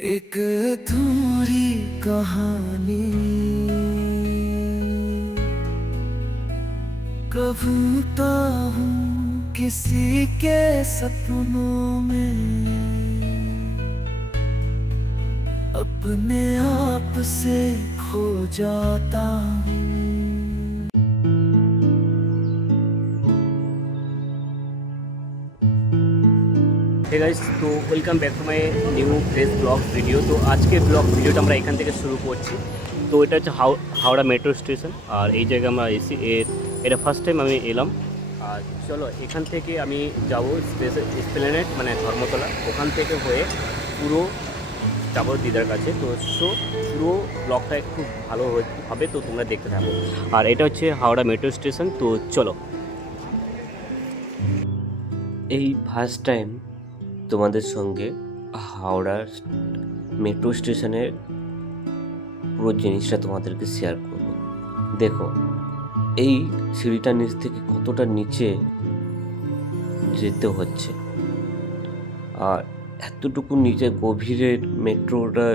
एक अधूरी कहानी कब तो हूँ किसी के सपनों में अपने आप से खो जाता हूँ। হে গাইস, তো welcome back to my new fresh blog video. তো আজকের ব্লগ ভিডিওটা আমরা এখান থেকে শুরু করছি। তো এটা হচ্ছে হাওড়া মেট্রো স্টেশন, আর এই জায়গায় আমরা এসি এটা ফার্স্ট টাইম আমি এলাম। আর চলো এখান থেকে আমি যাবো এসপ্ল্যানেড মানে ধর্মতলা, ওখান থেকে হয়ে পুরো যাবো দিদার কাছে। তো পুরো ব্লগটা একটু ভালো হবে, তো তোমরা দেখতে থাকো। আর এটা হচ্ছে হাওড়া মেট্রো স্টেশন, তো চলো। এই ফার্স্ট টাইম তোমাদের সঙ্গে হাওড়ার মেট্রো স্টেশনের পুরো জিনিসটা তোমাদেরকে শেয়ার করব। দেখো, এই সিঁড়িটার নিচ থেকে কতটা নিচে যেতে হচ্ছে, আর এতটুকু নিচে গভীরের মেট্রোটা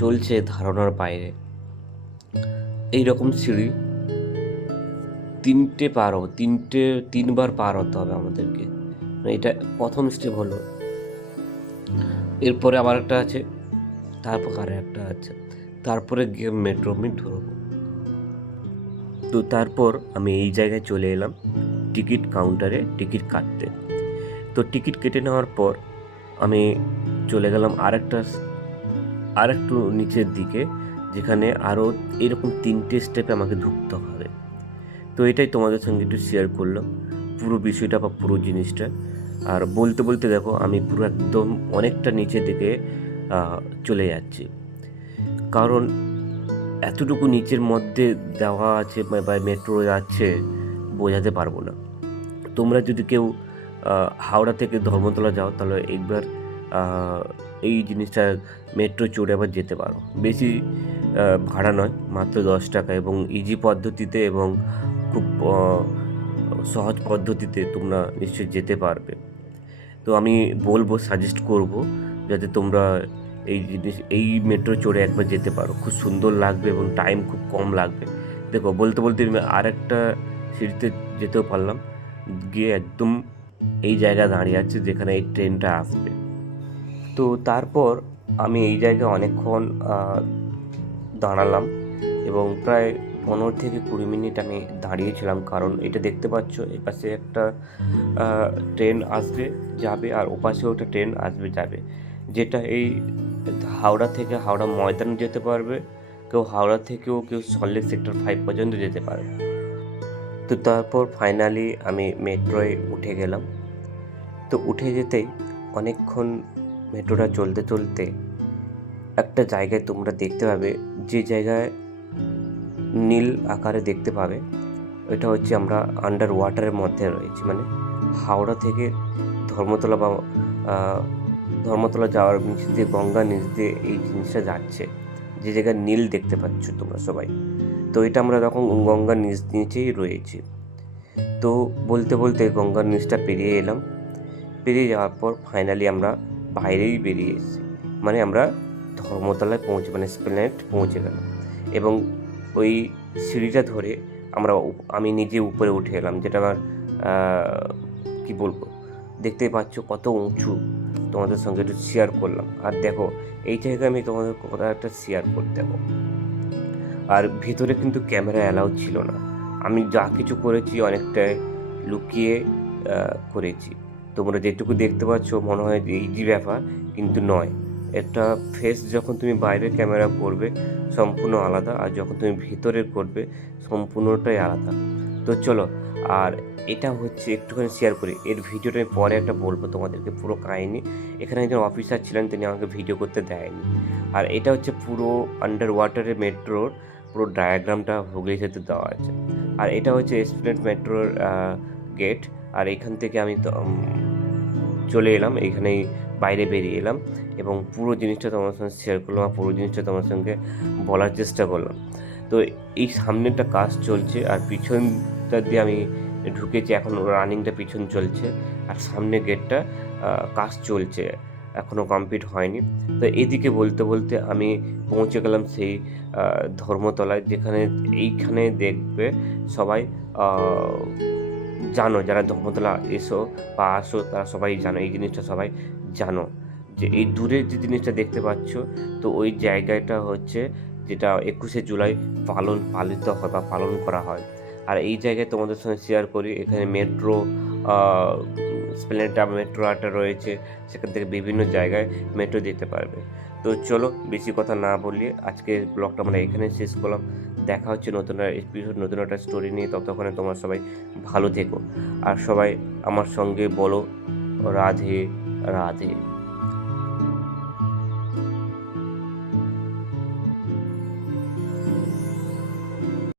চলছে ধারণার বাইরে। এই রকম সিঁড়ি তিনবার পার হতে হবে আমাদেরকে। এটা প্রথম স্টেপ হলো, এরপরে আবার একটা আছে, তারপর আর একটা আছে, তারপরে গিয়ে মেট্রো আমি ধরবো। তো তারপর আমি এই জায়গায় চলে এলাম টিকিট কাউন্টারে টিকিট কাটতে। তো টিকিট কেটে নেওয়ার পর আমি চলে গেলাম আরেকটু নিচের দিকে, যেখানে আরও এরকম 3টে স্টেপে আমাকে ঢুকতে হবে। তো এটাই তোমাদের সঙ্গে একটু শেয়ার করলাম পুরো বিষয়টা বা পুরো জিনিসটা। আর বলতে বলতে দেখো আমি পুরো একদম অনেকটা নিচের দিকে চলে যাচ্ছি, কারণ এতটুকু নিচের মধ্যে দেওয়া আছে বা মেট্রো যাচ্ছে বোঝাতে পারবো না। তোমরা যদি কেউ হাওড়া থেকে ধর্মতলা যাও তাহলে একবার এই জিনিসটা মেট্রো চড়ে আবার যেতে পারো। বেশি ভাড়া নয়, মাত্র 10 টাকা, এবং ইজি পদ্ধতিতে এবং খুব সহজ পদ্ধতিতে তোমরা নিশ্চয়ই যেতে পারবে। তো আমি বলবো, সাজেস্ট করব যাতে তোমরা এই মেট্রো চড়ে একবার যেতে পারো। খুব সুন্দর লাগবে এবং টাইম খুব কম লাগবে। দেখো, বলতে বলতে আমি আরেকটা সিঁড়িতে যেতেও পারলাম, গিয়ে একদম এই জায়গায় দাঁড়িয়ে আছে যেখানে এই ট্রেনটা আসবে। তো তারপর আমি এই জায়গায় অনেকক্ষণ দাঁড়ালাম এবং প্রায় 15 থেকে 20 মিনিট আমি দাঁড়িয়েছিলাম, কারণ এটা দেখতে পাচ্ছ এপাশে একটা ট্রেন আসবে যাবে, আর ওপাশেও একটা ট্রেন আসবে যাবে, যেটা এই হাওড়া থেকে হাওড়া ময়দান যেতে পারবে, কেউ হাওড়া থেকেও কেউ সল্টলেক সেক্টর 5 পর্যন্ত যেতে পারবে। তো তারপর ফাইনালি আমি মেট্রোয় উঠে গেলাম। তো উঠে যেতেই অনেকক্ষণ মেট্রোটা চলতে চলতে একটা জায়গায় তোমরা দেখতে পাবে, যে জায়গায় নীল আকারে দেখতে পাবে, এটা হচ্ছে আমরা আন্ডার ওয়াটারের মধ্যে রয়েছি। মানে হাওড়া থেকে ধর্মতলা বা ধর্মতলা যাওয়ার নিচ দিয়ে, গঙ্গা নিচ দিয়ে এই জিনিসটা যাচ্ছে, যে জায়গায় নীল দেখতে পাচ্ছ তোমরা সবাই। তো এটা আমরা তখন গঙ্গার নিচেই রয়েছি। তো বলতে বলতে গঙ্গার নিচটা পেরিয়ে এলাম। পেরিয়ে যাওয়ার পর ফাইনালি আমরা বাইরেই বেরিয়ে এসেছি, মানে আমরা ধর্মতলায় মানে এসপ্ল্যানেড পৌঁছে গেলাম। এবং ওই সিঁড়িটা ধরে আমি নিজে উপরে উঠে এলাম, যেটা আমার কী বলবো, দেখতেই পাচ্ছ কত উঁচু। তোমাদের সঙ্গে একটু শেয়ার করলাম। আর দেখো, এই জায়গায় আমি তোমাদের কথা একটা শেয়ার করতে দেবো। আর ভিতরে কিন্তু ক্যামেরা অ্যালাউ ছিল না। আমি যা কিছু করেছি অনেকটাই লুকিয়ে করেছি। তোমরা যেটুকু দেখতে পাচ্ছ মনে হয় যে ইজি ব্যাপার, কিন্তু নয়। একটা ফেস যখন তুমি বাইরের ক্যামেরা করবে সম্পূর্ণ আলাদা, আর যখন তুমি ভিতরের করবে সম্পূর্ণটাই আলাদা। তো চলো, আর এটা হচ্ছে একটুখানি শেয়ার করি, এর ভিডিওটা আমি পরে একটা বলবো তোমাদেরকে পুরো কাহিনি। এখানে একজন অফিসার ছিলেন, তিনি আমাকে ভিডিও করতে দেয়নি। আর এটা হচ্ছে পুরো আন্ডার ওয়াটারে মেট্রোর পুরো ডায়াগ্রামটা হুগলি সেতু দেওয়া আছে। আর এটা হচ্ছে এসপ্ল্যানেড মেট্রোর গেট। আর এখান থেকে আমি চলে এলাম, এইখানেই বাইরে বেরিয়ে এলাম এবং পুরো জিনিসটা তোমার সঙ্গে শেয়ার করলাম, আর পুরো জিনিসটা তোমার সঙ্গে বলার চেষ্টা করলাম। তো এই সামনেটা কাজ চলছে, আর পিছনটা দিয়ে আমি ঢুকেছি, এখন রানিংটা পিছন চলছে, আর সামনে গেটটা কাজ চলছে। এখনও কমপ্লিট হয়নি। তো এদিকে বলতে বলতে আমি পৌঁছে গেলাম সেই ধর্মতলায়, যেখানে এইখানে দেখবে সবাই জানো, যারা ধর্মতলা এসো বা আসো তারা সবাই জানো, এই জিনিসটা সবাই জানো যে এই দূরের যে জিনিসটা দেখতে পাচ্ছ, তো ওই জায়গাটা হচ্ছে যেটা 21শে জুলাই পালিত হয় বা পালন করা হয়। আর এই জায়গায় তোমাদের সঙ্গে শেয়ার করি, এখানে মেট্রো স্প্লেনেডটা মেট্রো আড্ডা রয়েছে, সেখান থেকে বিভিন্ন জায়গায় মেট্রো যেতে পারবে। তো চলো বেশি কথা না বললে আজকে ব্লগটা আমরা এখানে শেষ করলাম। দেখা হচ্ছে নতুন এপিসোড, নতুন একটা স্টোরি নিয়ে। ততক্ষণে তোমরা সবাই ভালো থেকো আর সবাই আমার সঙ্গে বলো রাধে রাধে।